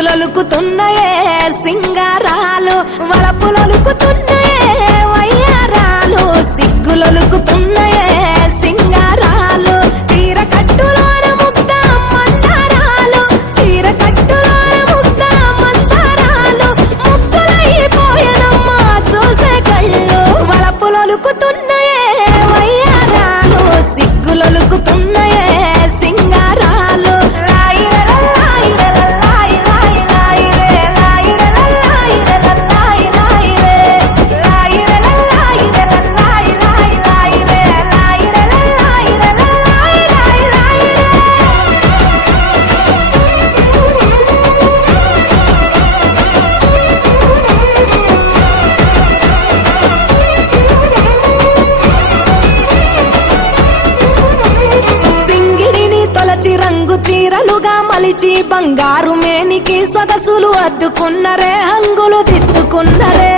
సిగ్గులొలుకుతున్నాయే సింగారాలు వలపులొలుకుతున్నాయే వయ్యారాలు సిగ్గులొలుకుతున్నాయే సింగారాలు చీర కట్టులోన ముద్ద మందారాలు చీర కట్టులోన ముద్ద మందారాలు ముద్దులైపోయనమ్మా చూసే కళ్ళు వలపులొలుకుతున్నాయే వయ్యారాలు సిగ్గులొలుకుతున్నాయే సింగారాలు రంగు చీరలుగా మలిచి బంగారు మేనికి సొగసులు అద్దుకున్నరే హంగులు దిద్దుకున్నరే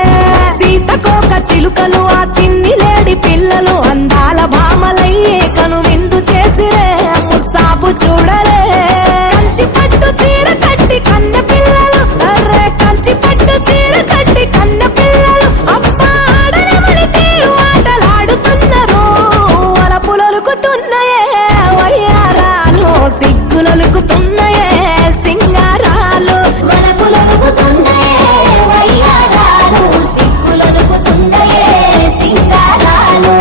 సీతకోక చిలుకలు ఆ చిన్ని లేడి పిల్లలు అందాల భామలయ్యే కను విందు చేసిరే ముస్తాబు చూడరే కంచి పట్టు చీర కట్టి కన్న పిల్లలు అర్రే కంచి పట్టు చీర కట్టి కన్న పిల్లలు అబ్బా ఆడనమని తీరు ఆటలాడుతున్నారు వలపులొలుకుతున్నాయే వయ్యారాలు సిగ్గులొలుకుతున్నాయే సింగారాలు వలపులొలుకుతున్నాయే వయ్యారాలు సిగ్గులొలుకుతున్నాయే సింగారాలు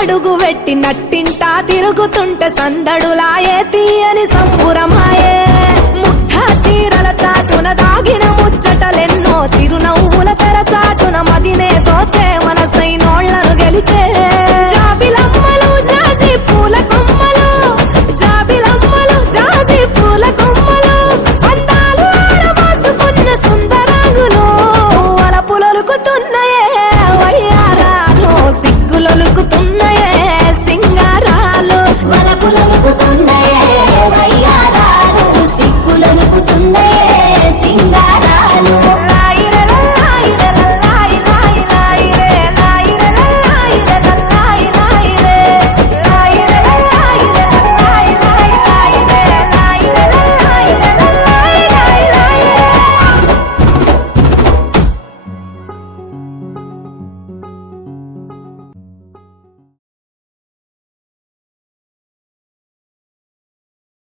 అడుగు వెట్టి నట్టింటా తిరుగుతుంటే సందడులాయే తీయని సంపురమాయే ముఠా చీరల చాటున దాగిన